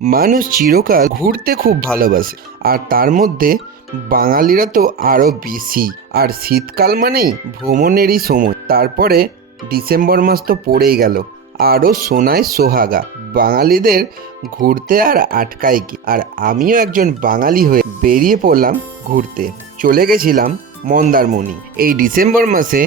মানুষ চিরকাল ঘুরতে খুব ভালোবাসে, আর তার মধ্যে বাঙালিরা তো আরও বেশি। আর শীতকাল মানেই ভ্রমণেরই সময়। তারপরে ডিসেম্বর মাস তো পড়েই গেল, আরও সোনায় সোহাগা। বাঙালিদের ঘুরতে আর আটকায় কি। আর আমিও একজন বাঙালি হয়ে বেরিয়ে পড়লাম ঘুরতে। চলে গেছিলাম মন্দারমণি। এই ডিসেম্বর মাসে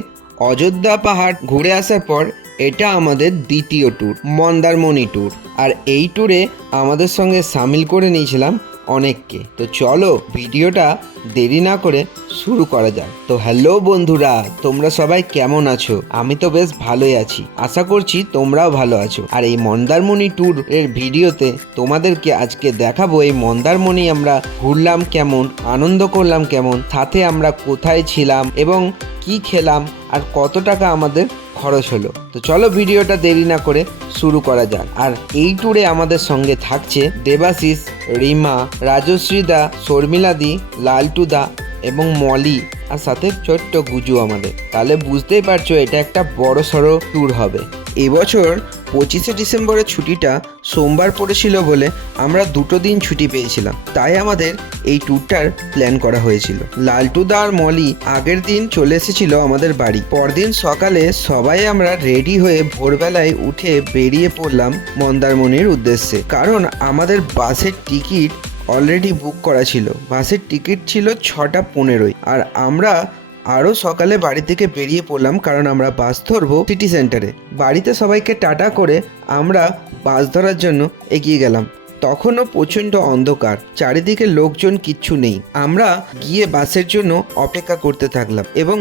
অযোধ্যা পাহাড় ঘুরে আসার পর এটা আমাদের দ্বিতীয় ট্যুর, মন্দারমণি ট্যুর। আর এই ট্যুরে আমাদের সঙ্গে সামিল করে নিয়েছিলাম অনেককে। তো চলো ভিডিওটা দেরি না করে শুরু করা যাক। তো হ্যালো বন্ধুরা, তোমরা সবাই কেমন আছো? আমি তো বেশ ভালোই আছি, আশা করছি তোমরাও ভালো আছো। আর এই মন্দারমণি ট্যুর এর ভিডিওতে তোমাদেরকে আজকে দেখাবো এই মন্দারমণি আমরা ঘুরলাম কেমন, আনন্দ করলাম কেমন, সাথে আমরা কোথায় ছিলাম এবং কি খেলাম আর কত টাকা আমাদের খরচ হলো। তো চলো ভিডিওটা দেরি না করে শুরু করা যাক। আর এই ট্যুরে আমাদের সঙ্গে থাকছে দেবাশিস, রিমা, রাজশ্রীদা, শর্মিলাদি, লালটুদা এবং মলি, আর সাথে ছোট্ট গুজু আমাদের। তাহলে বুঝতেই পারছো এটা একটা বড় সড়ো ট্যুর হবে। এবছর 25শে ডিসেম্বরের ছুটিটা সোমবার পড়েছিল বলে আমরা 2 দিন ছুটি পেয়েছিলাম, তাই আমাদের এই ট্যুরটার প্ল্যান করা হয়েছিল। লালটুদা আর মলি আগের দিন চলে এসেছিল আমাদের বাড়ি। পরদিন সকালে সবাই আমরা রেডি হয়ে ভোরবেলায় উঠে বেরিয়ে পড়লাম মন্দারমণির উদ্দেশ্যে। কারণ আমাদের বাসের টিকিট অলরেডি বুক করা ছিল। বাসের টিকিট ছিল 6:15, আর আমরা আরও সকালে বাড়ি থেকে বেরিয়ে পড়লাম, কারণ আমরা বাস ধরবো সিটি সেন্টারে। বাড়িতে সবাইকে টাটা করে আমরা বাস ধরার জন্য এগিয়ে গেলাম। তখনও প্রচণ্ড অন্ধকার, চারিদিকে লোকজন কিচ্ছু নেই। আমরা গিয়ে বাসের জন্য অপেক্ষা করতে থাকলাম এবং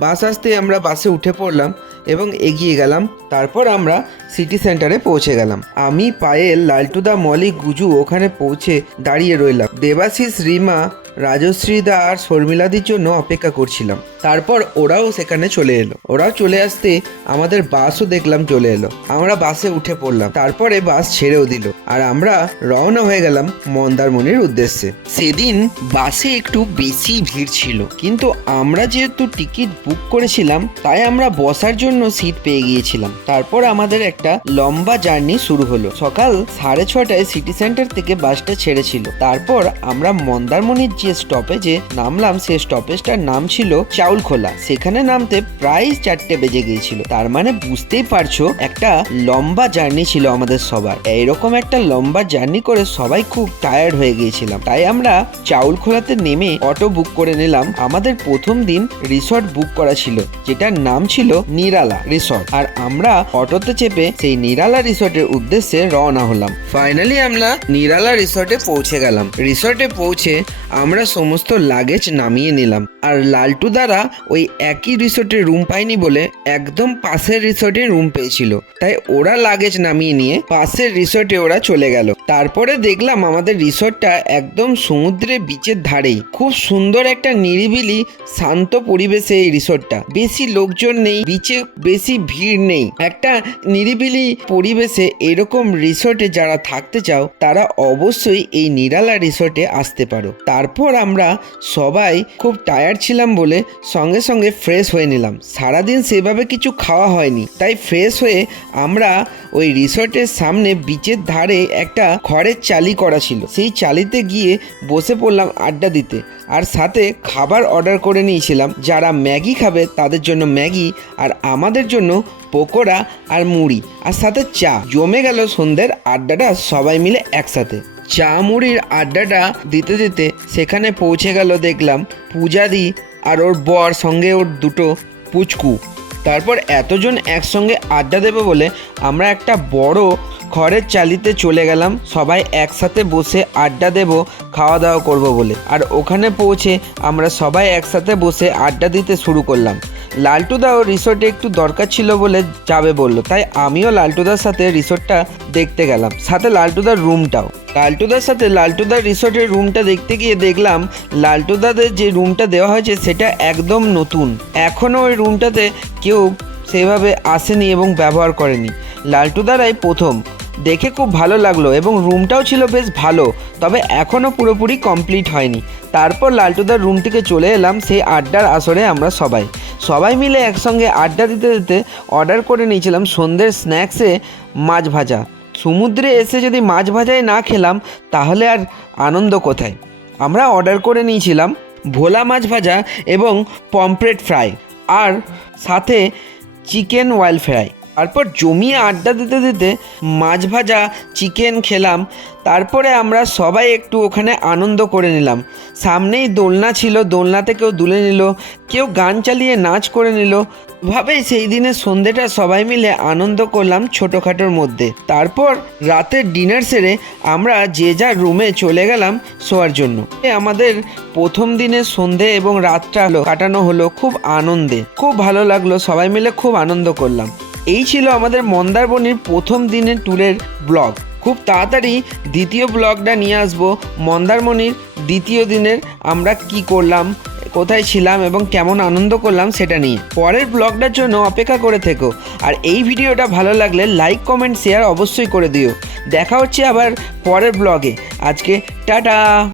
বাস আসতে আমরা বাসে উঠে পড়লাম এবং এগিয়ে গেলাম। তারপর আমরা সিটি সেন্টারে পৌঁছে গেলাম। আমি, পায়েল, লালটুদা, মলি, গুজু ওখানে পৌঁছে দাঁড়িয়ে রইলাম। দেবাশিস, রিমা, রাজশ্রীদা আর শর্মিলাদির জন্য অপেক্ষা করছিলাম। তারপর ওরাও সেখানে চলে এলো। ওরাও চলে আসতে আমাদের বাসও দেখলাম চলে এলো। আমরা বাসে উঠে পড়লাম। তারপরে বাস ছেড়েও দিল, আর আমরা রওনা হয়ে গেলাম মন্দারমণির উদ্দেশ্যে। সেদিন বাসে একটু বেশি ভিড় ছিল, কিন্তু আমরা যেহেতু টিকিট বুক করেছিলাম তাই আমরা বসার জন্য সিট পেয়ে গিয়েছিলাম। তারপর আমাদের একটা লম্বা জার্নি শুরু হলো। সকাল 6:30টায় সিটি সেন্টার থেকে বাসটা ছেড়েছিল। তারপর আমরা মন্দারমণির যে স্টপেজে নামলাম, সেই স্টপেজটার নাম ছিল চাউলখোলা। সেখানে নামতে প্রায় 4টে বেজে গিয়েছিল। তার মানে বুঝতেই পারছো একটা লম্বা জার্নি ছিল আমাদের সবার। এইরকম একটা লম্বা জার্নি করে সবাই খুব টায়ার্ড হয়ে গিয়েছিলাম, তাই আমরা চাউলখোলাতে নেমে অটো বুক করে নিলাম। আমাদের প্রথম দিন রিসর্ট বুক করা ছিল, যেটার নাম ছিল নিরালা রিসর্ট। আর আমরা অটোতে চেপে সেই নিরালা রিসর্টের উদ্দেশ্যে রওনা হলাম। ফাইনালি আমরা নিরালা রিসর্টে পৌঁছে গেলাম। রিসর্টে পৌঁছে আমরা সমস্ত লাগেজ নামিয়ে নিলাম। আর লালটু দ্বারা ওই একই রিসর্টে রুম পায়নি বলে একদম পাশের রিসর্টে রুম পেয়েছিল, তাই ওরা লাগেজ নামিয়ে নিয়ে পাশের রিসর্টে ওরা চলে গেল। তারপরে দেখলাম আমাদের রিসর্টটা একদম সমুদ্রের বিচের ধারেই। খুব সুন্দর একটা নিরিবিলি শান্ত পরিবেশে এই রিসর্টটা। বেশি লোকজন নেই, বিচে বেশি ভিড় নেই। একটা নিরিবিলি পরিবেশে এরকম রিসর্টে যারা থাকতে চাও তারা অবশ্যই এই নিরালা রিসর্টে আসতে পারো। তারপর আমরা সবাই খুব টায়ার্ড ছিলাম বলে সঙ্গে সঙ্গে ফ্রেশ হয়ে নিলাম। সারাদিন সেভাবে কিছু খাওয়া হয়নি, তাই ফ্রেশ হয়ে আমরা ওই রিসর্টের সামনে বিচের ধারে একটা খড়ের চালি করা ছিল, সেই চালিতে গিয়ে বসে পড়লাম আড্ডা দিতে। আর সাথে খাবার অর্ডার করে নিয়েছিলাম। যারা ম্যাগি খাবে তাদের জন্য ম্যাগি, আর আমাদের জন্য পকোড়া আর মুড়ি, আর সাথে চা। জমে গেল সন্ধ্যের আড্ডাটা সবাই মিলে একসাথে। চা মুড়ির আড্ডাটা দিতে দিতে সেখানে পৌঁছে গেল দেখলাম পূজাদি আর ওর বর, সঙ্গে ওর 2টো পুচকু। তারপর এতজন একসঙ্গে আড্ডা দেবে বলে আমরা একটা বড় খড়ের চালিতে চলে গেলাম, সবাই একসাথে বসে আড্ডা দেব, খাওয়া দাওয়া করব বলে। আর ওখানে পৌঁছে আমরা সবাই একসাথে বসে আড্ডা দিতে শুরু করলাম। লালটুদাও রিসর্টে একটু দরকার ছিল বলে যাবে বলল, তাই আমিও লালটুদার সাথে রিসর্টটা দেখতে গেলাম, সাথে লালটুদার রুমটাও। লালটুদার রিসর্টের রুমটা দেখতে গিয়ে দেখলাম লালটুদাদের যে রুমটা দেওয়া হয়েছে সেটা একদম নতুন। এখনও ওই রুমটাতে কেউ সেভাবে আসেনি এবং ব্যবহার করেনি। লালটুদারাই প্রথম। দেখে খুব ভালো লাগলো এবং রুমটাও ছিল বেশ ভালো, তবে এখনও পুরোপুরি কমপ্লিট হয়নি। তারপর লালটুদার রুম থেকে চলে এলাম সেই আড্ডার আসরে। আমরা সবাই মিলে একসঙ্গে আড্ডা দিতে দিতে অর্ডার করে নিয়েছিলাম সন্ধ্যের স্ন্যাক্সে মাছ ভাজা। সমুদ্রে এসে যদি মাছ ভাজাই না খেলাম তাহলে আর আনন্দ কোথায়। আমরা অর্ডার করে নিয়েছিলাম ভোলা মাছ ভাজা এবং পমফ্রেট ফ্রাই আর সাথে চিকেন ওয়াইল ফ্রাই। তারপর জমিয়ে আড্ডা দিতে দিতে মাছ ভাজা চিকেন খেলাম। তারপরে আমরা সবাই একটু ওখানে আনন্দ করে নিলাম। সামনেই দোলনা ছিল, দোলনাতে কেউ দুলে নিল, কেউ গান চালিয়ে নাচ করে নিল। ভাবেই সেই দিনের সন্ধেটা সবাই মিলে আনন্দ করলাম ছোটোখাটোর মধ্যে। তারপর রাতের ডিনার সেরে আমরা যে যার রুমে চলে গেলাম শোয়ার জন্য। আমাদের প্রথম দিনের সন্ধে এবং রাতটা কাটানো হলো খুব আনন্দে, খুব ভালো লাগলো, সবাই মিলে খুব আনন্দ করলাম। এই ছিল আমাদের মন্দারমণির প্রথম দিনের ট্যুরের ব্লগ। খুব তাড়াতাড়ি দ্বিতীয় ব্লগটা নিয়ে আসবো মন্দারমণির দ্বিতীয় দিনের আমরা কি করলাম, কোথায় ছিলাম এবং কেমন আনন্দ করলাম সেটা নিয়ে। পরের ব্লগটার জন্য অপেক্ষা করে থেকো। আর এই ভিডিওটা ভালো লাগলে লাইক কমেন্ট শেয়ার অবশ্যই করে দিও। দেখা হচ্ছে আবার পরের ব্লগে। আজকে টাটা।